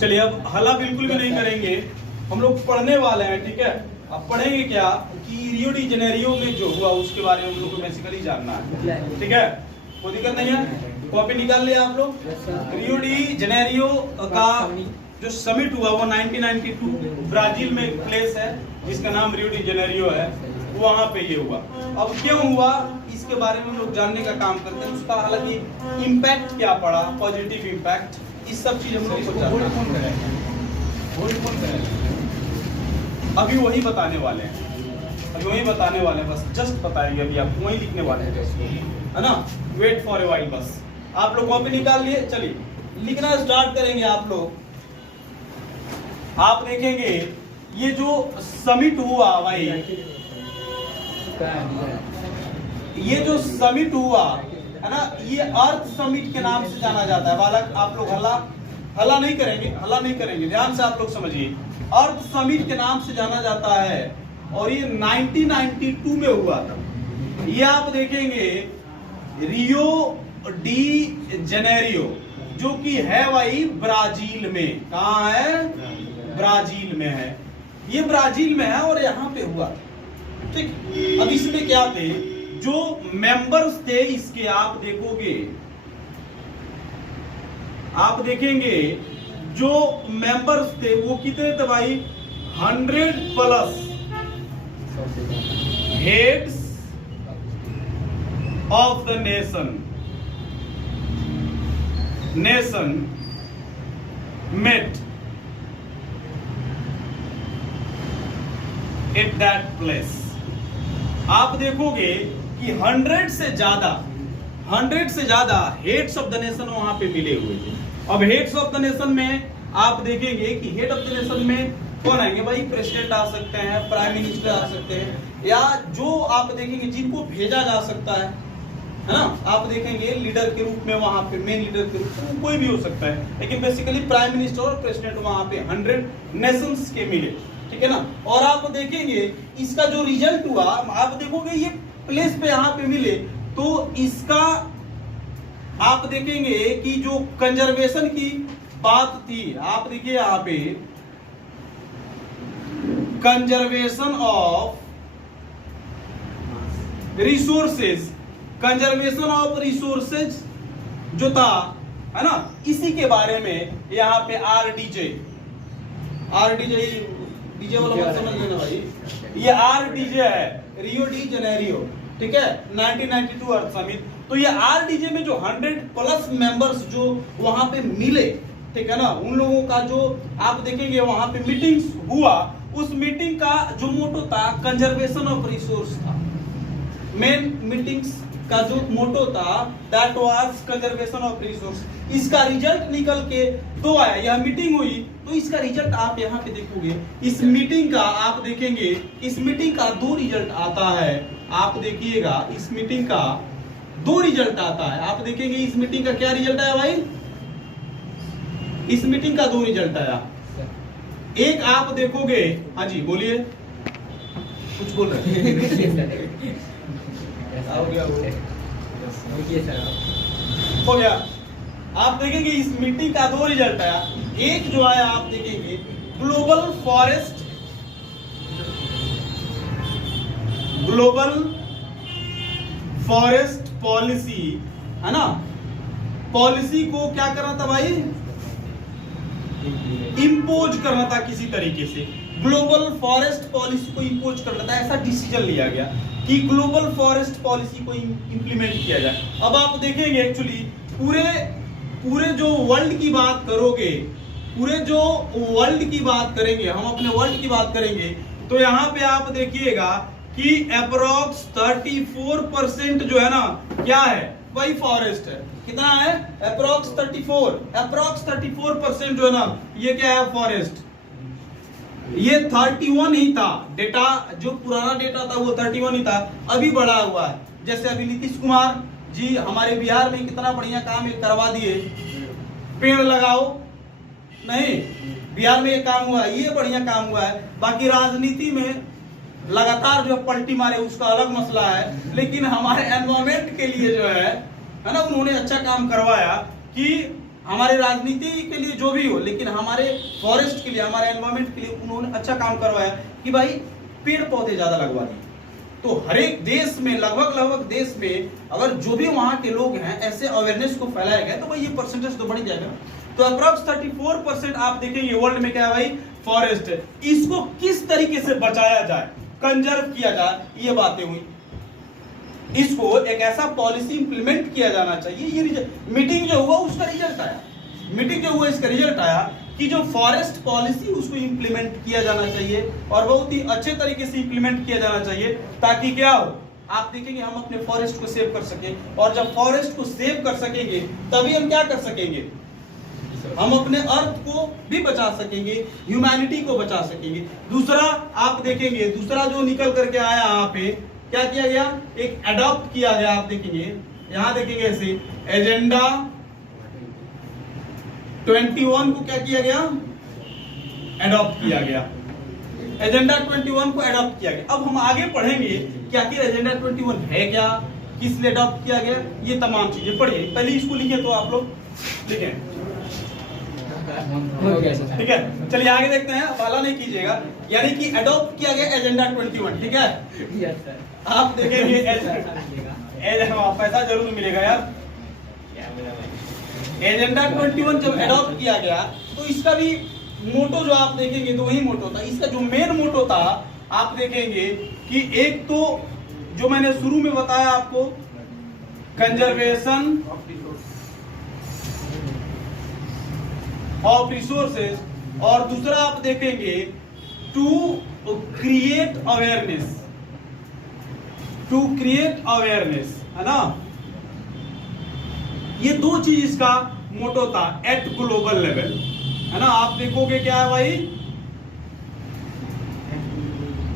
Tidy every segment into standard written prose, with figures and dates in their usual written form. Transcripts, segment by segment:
चलिए अब हला बिल्कुल भी नहीं करेंगे, हम लोग पढ़ने वाले हैं, ठीक है। अब पढ़ेंगे क्या कि रियो डी जेनेरियो में जो हुआ उसके बारे में हम लोग को बेसिकली जानना है, ठीक है। कोई दिक्कत नहीं है, कॉपी निकाल लिया आप लोग। रियो डी जेनेरियो का जो समिट हुआ वो 1992 ब्राजील में एक प्लेस है जिसका नाम रियो डी जेनेरियो है, वहां पे ये हुआ। अब क्यों हुआ इसके बारे में हम लोग जानने का काम करते हैं, उसका हालांकि इम्पैक्ट क्या पड़ा, पॉजिटिव इम्पैक्ट, इस सब चीज हम लोग को जानना है। अभी वही बताने वाले हैं, अभी वही बताने वाले हैं, बस जस्ट बताएंगे, अभी आप वही लिखने वाले हैं, है ना। वेट फॉर ए व्हाइल, बस आप लोग कॉपी निकाल लिए, चलिए लिखना स्टार्ट करेंगे आप लोग। आप देखेंगे ये जो समिट हुआ भाई, ये जो समिट हुआ है ना, ये अर्थ समिट के नाम से जाना जाता है। बालक आप लोग हला नहीं करेंगे, हला नहीं करेंगे, ध्यान से आप लोग समझिए। अर्थ समिट के नाम से जाना जाता है और ये 1992 में हुआ था। ये आप देखेंगे रियो डी जेनेरियो, जो कि है भाई ब्राजील में। कहाँ है? ब्राजील में है, ये ब्राजील में है और यहाँ पे हुआ, ठीक। अब इसमें क्या थे जो मेंबर्स थे इसके, आप देखोगे, आप देखेंगे जो मेंबर्स थे वो कितने थे भाई, 100+ heads of the nation met at that place। आप देखोगे कि 100 से ज्यादा हेड्स ऑफ द नेशन वहां पे मिले हुए थे। अब हेड्स ऑफ द नेशन में आप देखेंगे कि हेड ऑफ द नेशन में कौन आएंगे भाई, प्रेसिडेंट आ सकते हैं, प्राइम मिनिस्टर आ सकते हैं, या जो आप देखेंगे जिनको भेजा जा सकता है ना, आप देखेंगे लीडर के रूप में वहां पे, मेन लीडर के रूप में कोई भी हो सकता है, लेकिन बेसिकली प्राइम मिनिस्टर और प्रेसिडेंट वहां पे 100 नेशंस के मिले, ठीक है ना। और आप देखेंगे इसका जो रिजल्ट हुआ, आप देखोगे ये प्लेस पे यहाँ पे मिले, तो इसका आप देखेंगे कि जो कंजर्वेशन की बात थी, आप देखिए यहाँ पे conservation of resources, conservation of resources जो था, है ना, इसी के बारे में यहाँ पे आरडीजे डीजे वाला मत समझ लेना भाई, ये आरडीजे है, रियो डी जेनेरियो, ठीक है, 1992 अर्थ समिट। तो ये आरडीजे में जो 100+ मेंबर्स जो वहां पे मिले, ठीक है ना, उन लोगों का जो आप देखेंगे वहां पे मीटिंग्स हुआ, उस मीटिंग का जो मोटो था कंजर्वेशन ऑफ रिसोर्स था। मेन मीटिंग्स का जो मोटो था that was conservation of resource. इसका रिजल्ट निकल के दो आया, यह मीटिंग हुई तो इसका रिजल्ट आप यहाँ पे देखोगे, इस मीटिंग का आप देखेंगे, इस मीटिंग का 2 रिजल्ट आता है। आप देखिएगा इस मीटिंग का 2 रिजल्ट आता है। आप देखेंगे इस मीटिंग का क्या रिजल्ट आया भाई, इस मीटिंग का 2 रिजल्ट आया। एक आप देखोगे, हाँ जी बोलिए, कुछ बोल रहे हो गया। आप देखेंगे इस मीटिंग का 2 रिजल्ट आया। एक जो आया आप देखेंगे ग्लोबल फॉरेस्ट पॉलिसी, है ना, पॉलिसी को क्या करना था भाई, इंपोज करना था किसी तरीके से, ग्लोबल फॉरेस्ट पॉलिसी को इंपोज करना था। ऐसा डिसीजन लिया गया कि ग्लोबल फॉरेस्ट पॉलिसी को इंप्लीमेंट किया जाए। अब आप देखेंगे एक्चुअली पूरे जो वर्ल्ड की बात करोगे, पूरे जो वर्ल्ड की बात करेंगे, हम अपने वर्ल्ड की बात करेंगे, तो यहाँ पे आप देखिएगा कि अप्रोक्स 34% जो है ना, क्या है वही फॉरेस्ट है। कितना है? अप्रोक्स 34% जो है ना, ये क्या है, फॉरेस्ट। ये 31 ही था डेटा, जो पुराना डेटा था वो 31 ही था, अभी बढ़ा हुआ है। जैसे अभी नीतीश कुमार जी हमारे बिहार में कितना बढ़िया काम ये करवा दिए, पेड़ लगाओ, नहीं बिहार में ये काम हुआ है, ये बढ़िया काम हुआ है। बाकी राजनीति में लगातार जो पलटी मारे उसका अलग मसला है, लेकिन हमारे एनवायरमेंट के लिए जो है ना, उन्होंने अच्छा काम करवाया कि हमारे राजनीति के लिए जो भी हो, लेकिन हमारे फॉरेस्ट के लिए, हमारे एनवायरमेंट के लिए उन्होंने अच्छा काम करवाया कि भाई पेड़ पौधे ज्यादा लगवा दिए। तो हर एक देश में लगभग देश में अगर जो भी वहां के लोग हैं ऐसे अवेयरनेस को फैलाया गया तो भाई ये परसेंटेज तो बढ़ जाएगा। तो अप्रॉक्स 34% आप देखेंगे वर्ल्ड में क्या है भाई, फॉरेस्ट है। इसको किस तरीके से बचाया जाए, कंजर्व किया जाए, ये बातें हुई। इसको एक ऐसा पॉलिसी इंप्लीमेंट किया जाना चाहिए। ये मीटिंग जो हुआ उसका रिजल्ट आया, मीटिंग जो हुआ इसका रिजल्ट आया कि जो फॉरेस्ट पॉलिसी उसको इंप्लीमेंट किया जाना चाहिए और बहुत ही अच्छे तरीके से इंप्लीमेंट किया जाना चाहिए, ताकि क्या हो, आप देखेंगे हम अपने फॉरेस्ट को सेव कर सके। और जब फॉरेस्ट को सेव कर सकेंगे तभी हम क्या कर सकेंगे, हम अपने अर्थ को भी बचा सकेंगे, ह्यूमैनिटी को बचा सकेंगे। दूसरा आप देखेंगे, दूसरा जो निकल करके आया यहाँ पे क्या किया गया, एक अडॉप्ट किया गया। आप देखेंगे यहां देखेंगे ऐसे एजेंडा 21 को क्या किया गया, अडॉप्ट किया गया। एजेंडा 21 को अडॉप्ट किया गया। अब हम आगे पढ़ेंगे कि आखिर एजेंडा 21 है क्या, किस लिए अडॉप्ट किया गया, ये तमाम चीजें पढ़िए। पहले इसको लिखिए तो आप लोग लिखें, ठीक है। चलिए आगे देखते हैं, वाला नहीं कीजिएगा। यानी कि अडॉप्ट किया गया एजेंडा 21, ठीक है। आप देखेंगे पैसा जरूर मिलेगा यार। एजेंडा 21 जब अडॉप्ट किया गया तो इसका भी मोटो जो आप देखेंगे तो वही मोटो था। इसका जो मेन मोटो था आप देखेंगे कि एक तो जो मैंने शुरू में बताया आपको, कंजर्वेशन ऑफ रिसोर्सेज, और दूसरा आप देखेंगे to create awareness, to create awareness, है ना। ये दो चीज इसका मोटो था एट ग्लोबल लेवल, है ना। आप देखोगे क्या है भाई,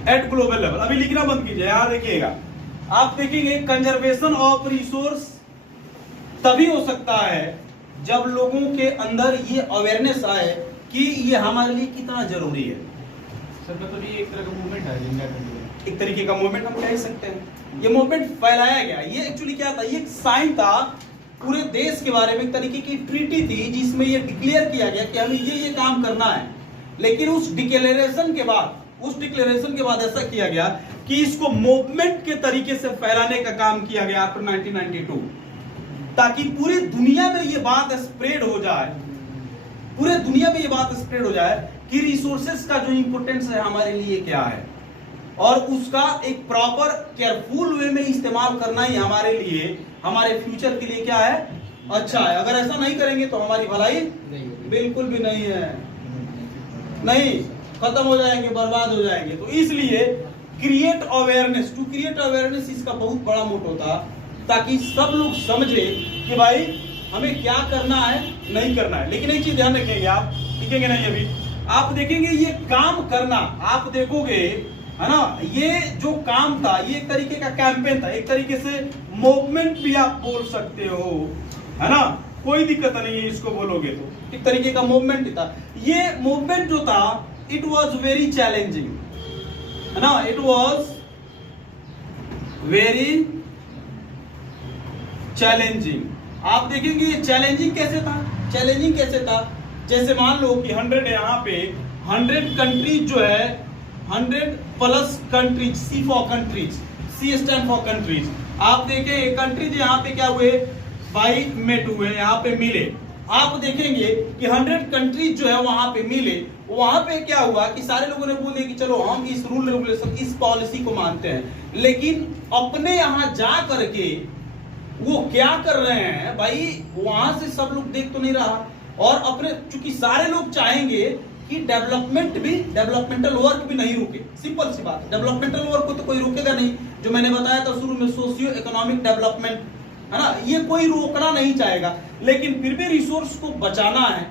एट ग्लोबल लेवल। अभी लिखना बंद कीजिए, यहां देखिएगा। आप देखेंगे कंजर्वेशन ऑफ रिसोर्स तभी हो सकता है जब लोगों के अंदर ये अवेयरनेस आए कि ये हमारे लिए कितना जरूरी है। सर मतलब ये एक तरह का मूवमेंट है, एक तरीके का मूवमेंट हम कह सकते हैं। ये मूवमेंट फैलाया गया, ये एक्चुअली क्या था, ये एक साइन था पूरे देश के बारे में, एक तरीके की ट्रीटी थी जिसमें ये डिक्लेयर किया गया कि हमें ये काम करना है। लेकिन उस डिक्लेरेशन के बाद ऐसा किया गया कि इसको मूवमेंट के तरीके से फैलाने का काम किया गया आफ्टर 1992, ताकि पूरी दुनिया में ये बात स्प्रेड हो जाए, पूरे दुनिया में ये बात स्प्रेड हो जाए कि रिसोर्सेज का जो इंपोर्टेंस है हमारे लिए क्या है, और उसका एक प्रॉपर केयरफुल वे में इस्तेमाल करना ही हमारे लिए, हमारे फ्यूचर के लिए क्या है, अच्छा है। अगर ऐसा नहीं करेंगे तो हमारी भलाई बिल्कुल भी नहीं है, नहीं, खत्म हो जाएंगे, बर्बाद हो जाएंगे। तो इसलिए create awareness, to create awareness इसका बहुत बड़ा मोटो था, ताकि सब लोग समझे कि भाई हमें क्या करना है, नहीं करना है। लेकिन एक चीज ध्यान रखेंगे, आप लिखेंगे नहीं अभी, आप देखेंगे ये काम करना, आप देखोगे, है ना, ये जो काम था ये एक तरीके का कैंपेन था, एक तरीके से मूवमेंट भी आप बोल सकते हो, है ना, कोई दिक्कत नहीं है इसको बोलोगे तो, एक तरीके का मूवमेंट ही था। ये मूवमेंट जो था इट वॉज वेरी चैलेंजिंग, है ना, इट वॉज वेरी चैलेंजिंग। आप देखेंगे ये चैलेंजिंग कैसे था, चैलेंजिंग कैसे था, जैसे मान लो कि 100 है, यहाँ पे 100 कंट्रीज जो है, 100 plus countries, C for countries, C stand for countries. आप देखें कंट्रीज यहाँ पे क्या हुए, बाई मेट हुए, यहाँ पे मिले। आप देखेंगे कि 100 कंट्रीज जो है वहां पे मिले, वहां पे क्या हुआ कि सारे लोगों ने बोले कि चलो हम इस रूल रेगुलेशन, इस पॉलिसी को मानते हैं, लेकिन अपने यहाँ जा करके वो क्या कर रहे हैं भाई, वहां से सब लोग देख तो नहीं रहा, और अपने, चूंकि सारे लोग चाहेंगे कि डेवलपमेंट भी, डेवलपमेंटल वर्क भी नहीं रुके, सिंपल सी बात है, डेवलपमेंटल वर्क को तो कोई रोकेगा नहीं। जो मैंने बताया था शुरू में, सोशियो इकोनॉमिक डेवलपमेंट, है ना, ये कोई रोकना नहीं चाहेगा, लेकिन फिर भी रिसोर्स को बचाना है,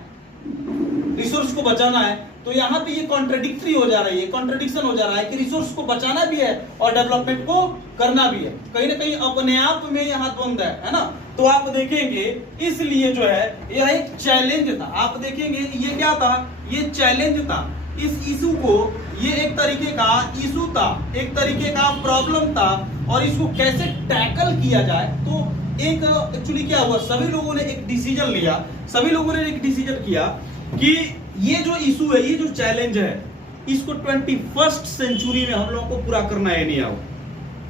रिसोर्स को बचाना है। तो यहाँ पे ये कॉन्ट्रडिक्टरी हो जा रही है, कॉन्ट्रडिक्शन हो जा रहा है कि रिसोर्स को बचाना भी है और डेवलपमेंट को करना भी है, कहीं ना कहीं अपने आप में यहाँ द्वंद है ना। तो आप देखेंगे इसलिए जो है यह एक चैलेंज था। आप देखेंगे ये क्या था, ये चैलेंज था, इस इशू को, ये एक तरीके का इशू था, एक तरीके का प्रॉब्लम था, और इसको कैसे टैकल किया जाए। तो एक एक्चुअली क्या हुआ, सभी लोगों ने एक डिसीजन लिया, सभी लोगों ने एक डिसीजन किया कि ये जो इशू है, ये जो चैलेंज है, इसको 21st सेंचुरी में हम लोगों को पूरा करना है। नहीं आओ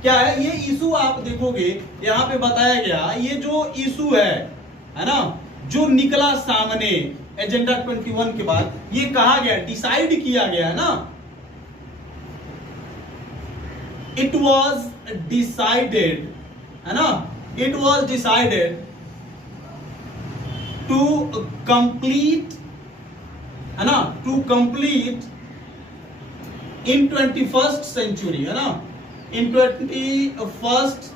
क्या है ये इशू, आप देखोगे यहाँ पे बताया गया, ये जो इशू है ना, जो निकला सामने एजेंडा 21 के बाद, ये कहा गया, डिसाइड किया गया है ना, इट वॉज डिसाइडेड, है ना, it was decided to complete, है ना, to complete in 21st century, है ना, इन 21st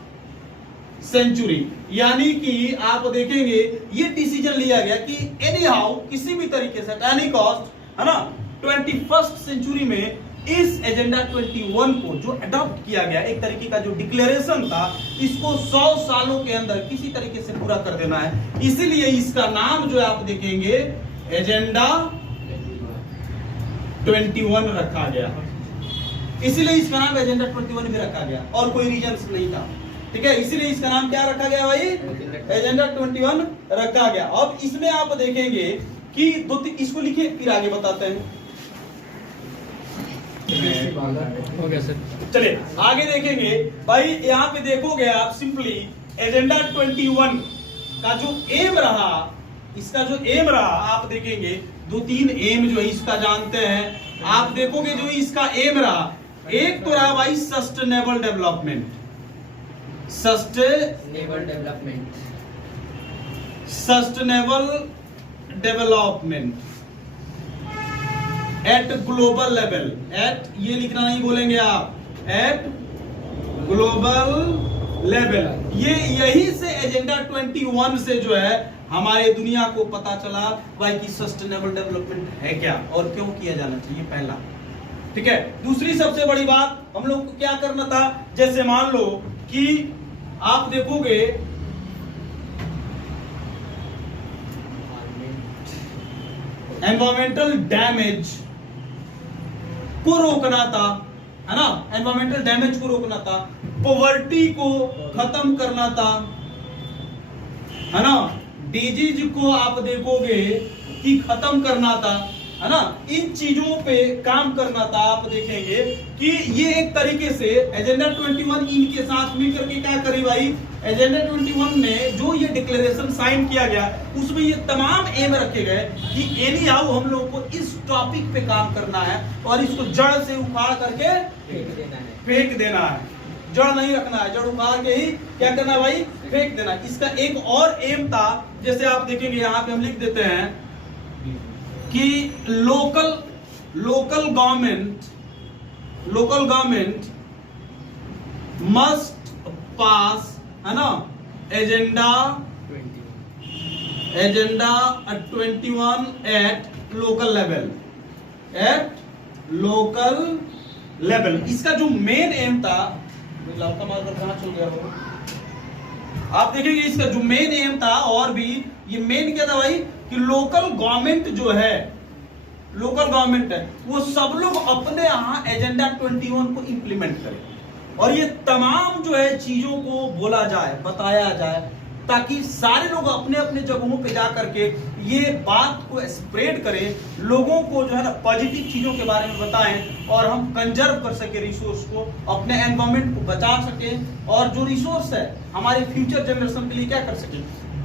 सेंचुरी। यानी कि आप देखेंगे ये डिसीजन लिया गया कि एनी हाउ, किसी भी तरीके से, एनी कॉस्ट, है ना, 21st सेंचुरी में इस एजेंडा 21 को जो अडॉप्ट किया गया, एक तरीके का जो डिक्लेरेशन था, इसको 100 सालों के अंदर किसी तरीके से पूरा कर देना है। इसीलिए इसका नाम जो है आप देखेंगे एजेंडा 21 रखा गया, इसीलिए इसका नाम एजेंडा 21 भी रखा गया, और कोई रीजन नहीं था। ठीक है, इसीलिए इसका नाम क्या रखा गया भाई, एजेंडा 21 रखा गया। अब इसमें आप देखेंगे कि इसको लिखिए, फिर आगे बताते हैं। चलिए आगे देखेंगे भाई, यहाँ पे देखोगे आप सिंपली एजेंडा 21 का जो एम रहा, इसका जो एम रहा, आप देखेंगे 2-3 एम जो है इसका जानते हैं। आप देखोगे जो इसका एम रहा, एक तो रहा भाई sustainable development, sustainable development at global level, at ये लिखना नहीं बोलेंगे आप, एट ग्लोबल लेवल। ये यही से एजेंडा 21 से जो है हमारे दुनिया को पता चला भाई कि सस्टेनेबल डेवलपमेंट है क्या और क्यों किया जाना चाहिए, पहला। ठीक है, दूसरी सबसे बड़ी बात हम लोग को क्या करना था, जैसे मान लो कि आप देखोगे एनवायरमेंटल डैमेज को रोकना था, है ना, एनवायरमेंटल डैमेज को रोकना था, पॉवर्टी को खत्म करना था, है ना, डिजीज को आप देखोगे कि खत्म करना था, है ना, इन चीजों पे काम करना था। आप देखेंगे कि ये एक तरीके से एजेंडा 21 इनके साथ मिलकर के क्या करी भाई, एजेंडा 21 ने जो ये डिक्लेरेशन साइन किया गया, उसमें ये तमाम एम रखे गए कि एनी हाउ हम लोगों को इस टॉपिक पे काम करना है और इसको जड़ से उखाड़ करके फेंक देना है। जड़ नहीं रखना है, जड़ उखाड़ के ही क्या करना है भाई, फेंक देना। इसका एक और एम था, जैसे आप देखेंगे यहाँ पे हम लिख देते हैं कि लोकल गवर्नमेंट मस्ट पास, है ना, एजेंडा 21 एट लोकल लेवल। इसका जो मेन एम था, लड़का मार्कर कहां चल गया हो, आप देखेंगे इसका जो मेन एम था, और भी ये मेन क्या था भाई, कि लोकल गवर्नमेंट जो है, लोकल गवर्नमेंट है, वो सब लोग अपने यहाँ एजेंडा 21 को इंप्लीमेंट करें और ये तमाम जो है चीजों को बोला जाए, बताया जाए, ताकि सारे लोग अपने अपने जगहों पे जा करके ये बात को स्प्रेड करें, लोगों को जो है ना पॉजिटिव चीजों के बारे में बताएं और हम कंजर्व कर सके रिसोर्स को, अपने एनवायरमेंट को बचा सके और जो रिसोर्स है हमारे फ्यूचर जनरेशन के लिए क्या कर सके,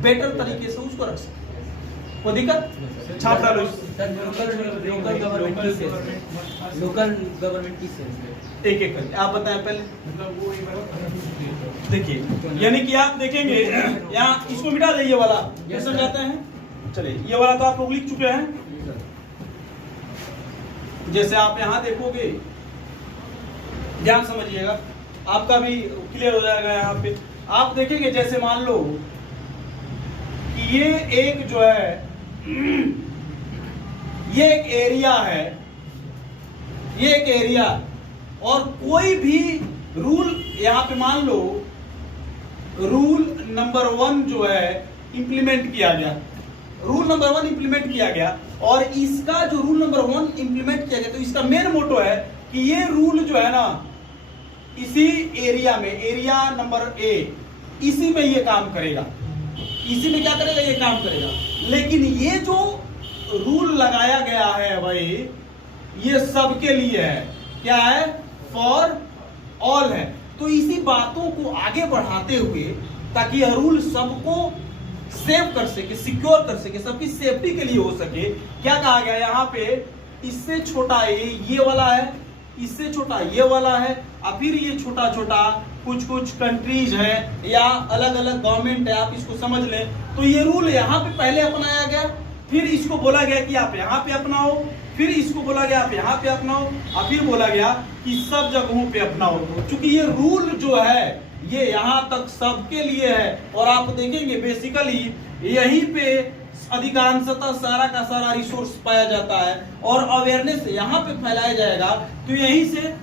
बेटर तरीके से उसको रख सके। कोई दिक्कत, छाप डालो। लोकल गवर्नमेंट की सेंस में एक एक करके आप बताएं पहले। देखिए, यानी कि आप देखेंगे यहाँ, इसको मिटा दे, ये वाला ये समझाते हैं। चलिए, ये वाला तो आप लोग लिख चुके हैं। जैसे आप यहाँ देखोगे, ध्यान समझिएगा, आपका भी क्लियर हो जाएगा। यहाँ पे आप देखेंगे, जैसे मान लो कि ये एक जो है, ये एक एरिया है, ये एक एरिया, और कोई भी रूल यहाँ पे मान लो रूल नंबर 1 जो है इंप्लीमेंट किया गया, रूल नंबर 1 इंप्लीमेंट किया गया, और इसका जो रूल नंबर 1 इंप्लीमेंट किया गया तो इसका मेन मोटो है कि ये रूल जो है ना इसी एरिया में, एरिया नंबर ए, इसी में ये काम करेगा, इसी में क्या करेगा, ये काम करेगा। लेकिन ये जो रूल लगाया गया है भाई, ये सबके लिए है, क्या है, फॉर ऑल है। तो इसी बातों को आगे बढ़ाते हुए ताकि यह रूल सबको सेव कर सके, सिक्योर कर सके, सबकी सेफ्टी के लिए हो सके, क्या कहा गया यहाँ पे, इससे छोटा ये वाला है, इससे छोटा ये वाला है, और फिर ये छोटा छोटा कुछ कुछ कंट्रीज है या अलग अलग गवर्नमेंट है, आप इसको समझ लें। तो ये रूल यहाँ पे पहले अपनाया गया, फिर इसको बोला गया कि आप यहाँ पे अपनाओ, फिर इसको बोला गया आप यहाँ पे अपनाओ, और फिर बोला गया कि सब जगहों पे अपनाओ। क्योंकि ये रूल जो है ये यहाँ तक सबके लिए है, और आप देखेंगे बेसिकली यहीं पे अधिकांशतः सारा का सारा रिसोर्स पाया जाता है, और अवेयरनेस यहाँ पे फैलाया जाएगा, तो यहीं से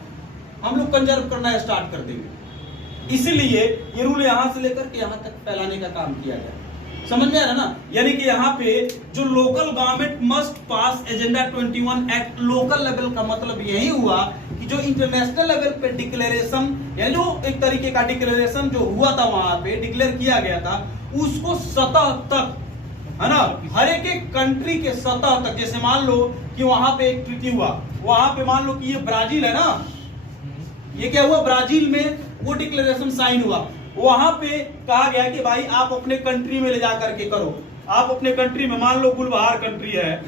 हम लोग कंजर्व करना स्टार्ट कर देंगे। इसलिए ये रूल यहाँ से लेकर के यहाँ तक फैलाने का काम किया गया, समझ में आ रहा ना। यानी कि यहाँ पे जो local government must pass agenda 21 act, local level का मतलब यही हुआ कि जो इंटरनेशनल लेवल पे डिक्लेरेशन, यानी जो एक तरीके का डिक्लेरेशन जो हुआ था वहां पे डिक्लेयर किया गया था, उसको सतह तक, है ना, हर एक कंट्री के सतह तक। जैसे मान लो कि वहां पे एक ट्रीटी हुआ, वहां पे मान लो कि ये ब्राजील है ना, ये क्या हुआ, ब्राजील में वो डिक्लेरेशन साइन हुआ, वहां पे कहा गया कि भाई आप अपने कंट्री में ले जा करके करो। आप अपने कंट्री में, मान लो गुलबहार कंट्री है,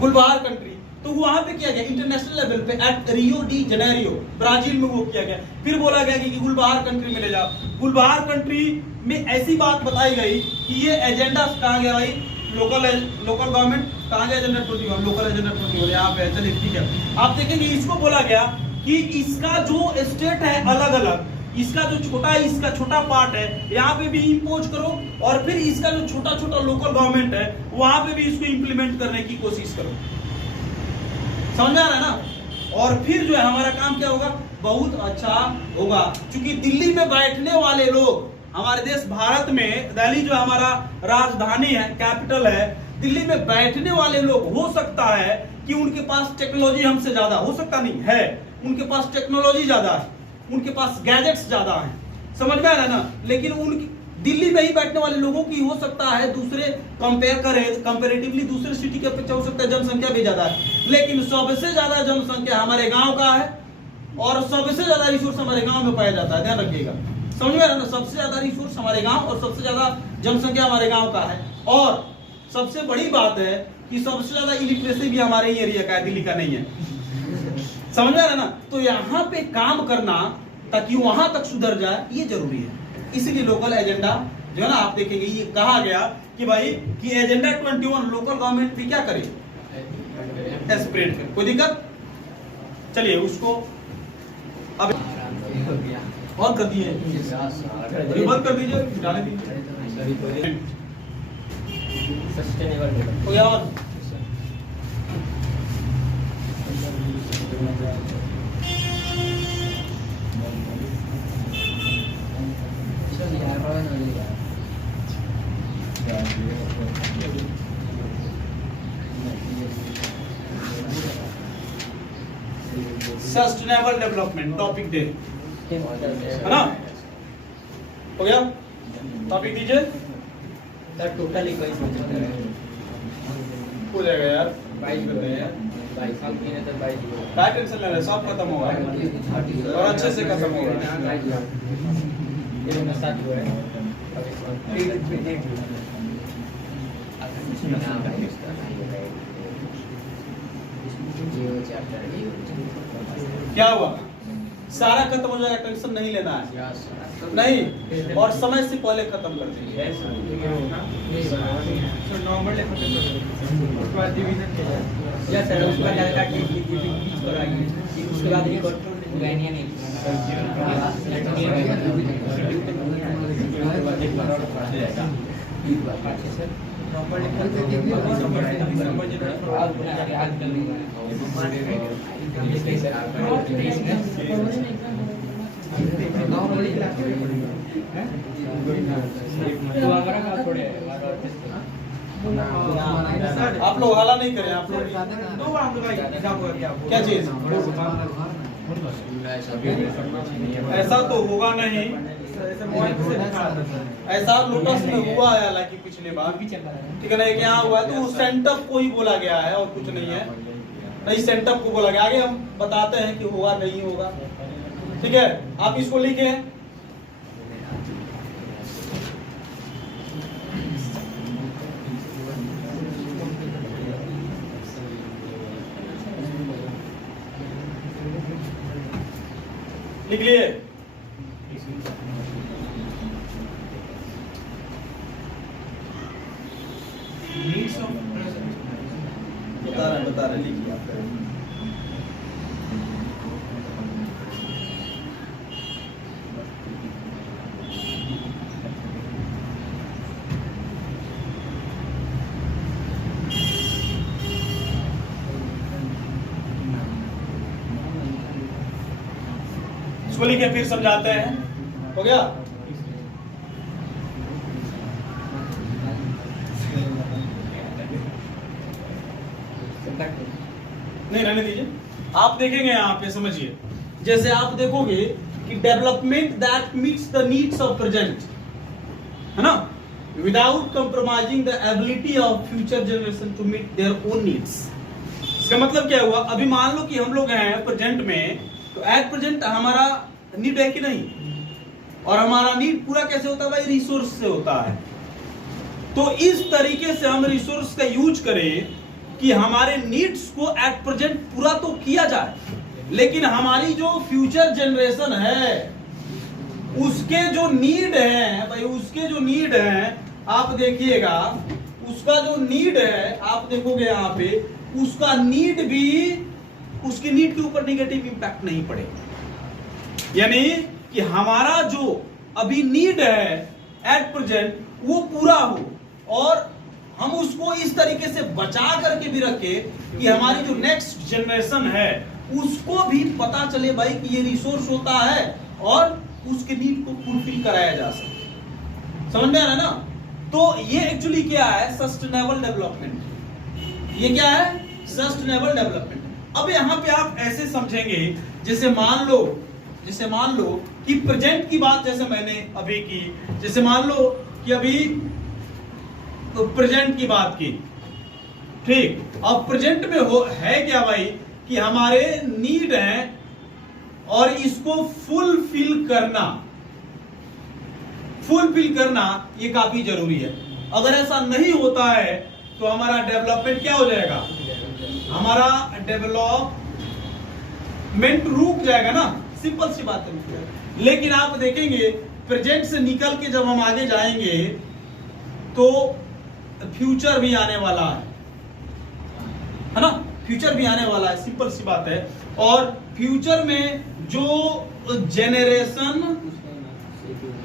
गुलबहार कंट्री, तो वहां पे किया गया इंटरनेशनल लेवल पे at Rio de Janeiro, Brazil में वो किया गया। फिर बोला गया कि गुलबहार कंट्री में ले जाओ। गुलबहार कंट्री में ऐसी बात बताई गई कि ये एजेंडा कहा गया भाई, लोकल गवर्नमेंट कहा गया एजेंडा 21, लोकल एजेंडा 21 यहाँ पे, चलिए ठीक है। आप देखेंगे इसको बोला गया कि इसका जो स्टेट है अलग अलग, इसका जो छोटा है, इसका छोटा पार्ट है, यहाँ पे भी इंपोज करो, और फिर इसका जो छोटा छोटा लोकल गवर्नमेंट है वहां पे भी इसको इंप्लीमेंट करने की कोशिश करो। समझ में आ रहा है ना। और फिर जो है हमारा काम क्या होगा, बहुत अच्छा होगा। क्योंकि दिल्ली में बैठने वाले लोग, हमारे देश भारत में दिल्ली जो हमारा राजधानी है, कैपिटल है, दिल्ली में बैठने वाले लोग, हो सकता है कि उनके पास टेक्नोलॉजी हमसे ज्यादा, हो सकता नहीं है, उनके पास टेक्नोलॉजी ज्यादा है, उनके पास गैजेट्स ज्यादा हैं, समझ में आ रहा है ना। लेकिन उनकी दिल्ली में ही बैठने वाले लोगों की हो सकता है दूसरे कंपेयर करें, कंपेरेटिवली दूसरे सिटी की अपेक्षा हो सकता है जनसंख्या भी ज्यादा है, लेकिन सबसे ज्यादा जनसंख्या हमारे गांव का है, और सबसे ज्यादा रिसोर्स हमारे गांव में पाया जाता है, ध्यान रखिएगा। समझ में आ रहा है ना, सबसे ज्यादा रिसोर्स हमारे गांव और सबसे ज्यादा जनसंख्या हमारे गांव का है। और सबसे बड़ी बात है कि सबसे ज्यादा इलिटरेसी भी हमारे ही एरिया का है, दिल्ली का नहीं है, समझ में आ रहा है ना। तो यहाँ पे काम करना ताकि वहां तक सुधर जाए, ये जरूरी है। इसीलिए लोकल एजेंडा जो है ना, आप देखेंगे ये कहा गया कि भाई कि एजेंडा 21 लोकल गवर्नमेंट भी क्या करे, स्प्रेड करे। कोई दिक्कत, चलिए उसको अब बंद कर दिए, बंद कर दीजिए, डाले दीजिए, सस्टेनेबल हो गया। और सस्टेनेबल डेवलपमेंट टॉपिक दे, है ना, हो गया। टॉपिक दीजिए, टोटल 21 हो जाएगा यार, 22 बन यार, 22 अब नहीं तो 22 क्या टेंशन ले रहे, सब खत्म होगा और अच्छे से खत्म होगा। ये में 7 हुआ है। क्या हुआ, सारा खत्म हो जाएगा, टेंशन नहीं लेना है, नहीं, और समय से पहले खत्म कर देंगे। नॉर्मल खत्म कर देंगे, उसके बाद डिवीजन किया जाए। या सर उसका लड़का बीच कराइए, उसके बाद रिकॉर्ड गानिया नहीं आप लोग हाला नहीं करें, आप लोग क्या चीज ऐसा तो होगा नहीं, ऐसा लोटस में हुआ है हालांकि पिछले बार, ठीक है ना, एक यहाँ हुआ है तो सेंटअप को ही बोला गया है और कुछ नहीं है, नहीं सेंटअप को बोला गया, आगे हम बताते हैं कि होगा नहीं होगा, ठीक है। आप इसको लिखे लिख लिए। बता रहे लिखिए आप। इसको लिखे फिर समझाते हैं, हो गया। नहीं रहने दीजिए, आप देखेंगे यहाँ पे समझिए, जैसे आप देखोगे कि development that meets the needs of present, है ना, without compromising the ability of future generation to meet their own needs. इसका मतलब क्या हुआ, अभी मान लो कि हम लोग हैं प्रेजेंट में, तो एट प्रेजेंट हमारा नीड है कि नहीं, और हमारा नीड पूरा कैसे होता है भाई, रिसोर्स से होता है। तो इस तरीके से हम रिसोर्स का यूज करें कि हमारे नीड्स को एट प्रेजेंट पूरा तो किया जाए, लेकिन हमारी जो फ्यूचर जनरेशन है उसके जो नीड है भाई, उसके जो नीड है आप देखिएगा, उसका जो नीड है आप देखोगे यहाँ पे, उसका नीड भी, उसकी नीड के ऊपर निगेटिव इंपैक्ट नहीं पड़ेगा। यानी कि हमारा जो अभी नीड है एट प्रेजेंट वो पूरा हो, और हम उसको इस तरीके से बचा करके भी रखे कि हमारी जो नेक्स्ट जनरेशन है उसको भी पता चले भाई कि ये रिसोर्स होता है और उसके नीड को फुलफिल कराया जा सके। समझ में आ रहा है ना। तो ये एक्चुअली क्या है, सस्टेनेबल डेवलपमेंट। ये क्या है, सस्टेनेबल डेवलपमेंट। अब यहाँ पे आप ऐसे समझेंगे, जैसे मान लो कि प्रेजेंट की बात जैसे मैंने अभी की, जैसे मान लो कि अभी तो प्रेजेंट की बात की, ठीक। अब प्रेजेंट में है क्या भाई कि हमारे नीड है और इसको फुलफिल करना ये काफी जरूरी है। अगर ऐसा नहीं होता है तो हमारा डेवलपमेंट क्या हो जाएगा, हमारा डेवलपमेंट रुक जाएगा ना, सिंपल सी बात है। लेकिन आप देखेंगे प्रेजेंट से निकल के जब हम आगे जाएंगे तो फ्यूचर भी आने वाला है ना, फ्यूचर भी आने वाला है, सिंपल सी बात है। और फ्यूचर में जो जनरेशन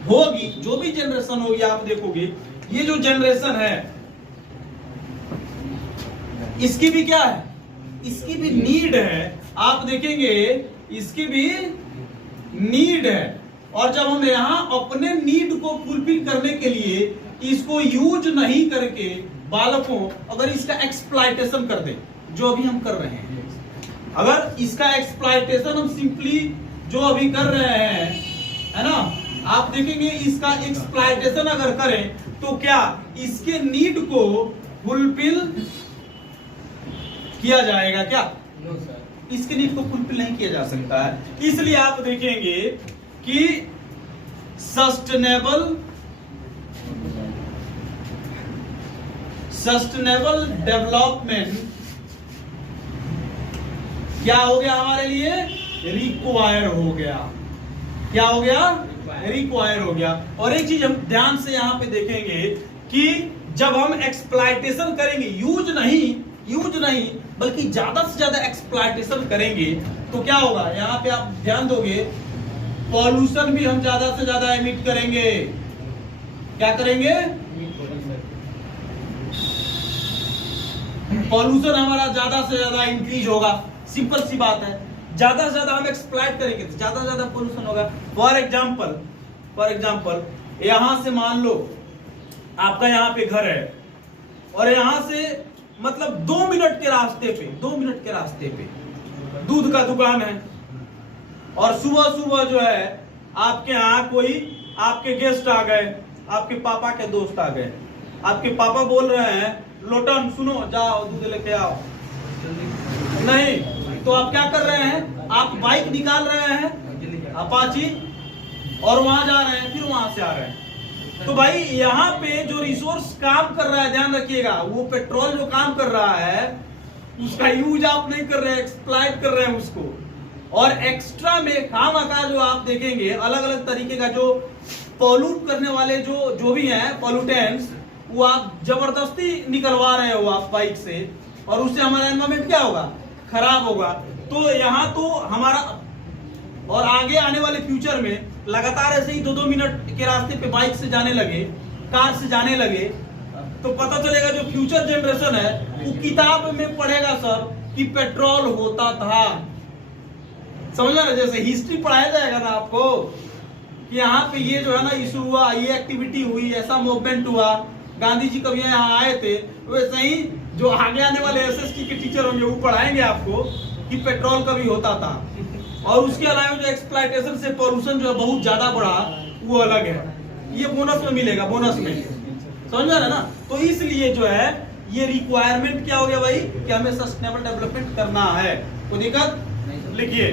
होगी, जो भी जनरेशन होगी, आप देखोगे ये जो जनरेशन है इसकी भी क्या है, इसकी भी नीड है। आप देखेंगे इसकी भी नीड है, और जब हम यहाँ अपने नीड को फुलफिल करने के लिए इसको यूज नहीं करके बालकों, अगर इसका एक्सप्लॉयटेशन कर दें, जो अभी हम कर रहे हैं, अगर इसका एक्सप्लॉयटेशन हम सिंपली जो अभी कर रहे हैं, है ना, आप देखेंगे इसका एक्सप्लॉयटेशन अगर करें तो क्या इसके नीड को फुलफिल किया जाएगा क्या? नो सर, इसके नीड को फुलफिल नहीं किया जा सकता है। इसलिए आप देखेंगे कि सस्टेनेबल डेवलपमेंट क्या हो गया हमारे लिए, रिक्वायर हो गया। क्या हो गया, रिक्वायर हो गया। और एक चीज हम ध्यान से यहाँ पे देखेंगे कि जब हम एक्सप्लॉयटेशन करेंगे, यूज नहीं बल्कि ज्यादा से ज्यादा एक्सप्लॉयटेशन करेंगे तो क्या होगा, यहाँ पे आप ध्यान दोगे, पॉल्यूशन भी हम ज्यादा से ज्यादा एमिट करेंगे। क्या करेंगे, पॉल्यूशन हमारा ज्यादा से ज्यादा इंक्रीज होगा। सिंपल सी बात है, ज्यादा से ज्यादा हम एक्सप्लॉइट करेंगे तो ज्यादा से ज्यादा पोल्यूशन होगा। फॉर एग्जाम्पल यहां से मान लो आपका यहाँ पे घर है और यहां से मतलब 2 मिनट के रास्ते पे दूध का दुकान है, और सुबह सुबह जो है आपके यहाँ कोई आपके गेस्ट आ गए, आपके पापा के दोस्त आ गए, आपके पापा बोल रहे हैं लोटन सुनो जाओ दूध लेके आओ, नहीं तो आप क्या कर रहे हैं, आप बाइक निकाल रहे हैं अपाची और वहां जा रहे हैं, फिर वहां से आ रहे हैं। तो भाई यहाँ पे जो रिसोर्स काम कर रहा है, ध्यान रखिएगा, वो पेट्रोल जो काम कर रहा है उसका यूज आप नहीं कर रहे हैं, एक्सप्लॉइट कर रहे हैं उसको। और एक्स्ट्रा में खामखा जो आप देखेंगे अलग अलग तरीके का जो पॉल्यूट करने वाले जो भी हैं पॉल्यूटेंट्स, वो आप जबरदस्ती निकलवा रहे हो आप बाइक से, और उससे हमारा एनवायरमेंट क्या होगा, खराब होगा। तो यहाँ तो हमारा और आगे आने वाले फ्यूचर में लगातार ऐसे ही 2-2 मिनट के रास्ते पे बाइक से जाने लगे, कार से जाने लगे, तो पता चलेगा जो फ्यूचर जनरेशन है वो किताब में पढ़ेगा सर कि पेट्रोल होता था। समझ रहे, जैसे हिस्ट्री पढ़ाया जाएगा ना आपको कि यहाँ पे ये जो है ना इशू हुआ, ये एक्टिविटी हुई, ऐसा मूवमेंट हुआ, गांधी जी कभी यहाँ आए थे, वैसे ही जो आगे आने वाले एसएसटी के टीचर होंगे वो पढ़ाएंगे आपको कि पेट्रोल कभी होता था। और उसके अलावा जो एक्सप्लॉइटेशन से पोल्यूशन जो है बहुत ज्यादा बढ़ा, वो अलग है, ये बोनस में मिलेगा, बोनस में, समझ में आ रहा है ना। तो इसलिए जो है ये रिक्वायरमेंट क्या हो गया भाई कि हमें सस्टेनेबल डेवलपमेंट करना है। कोई दिक्कत लिखिए।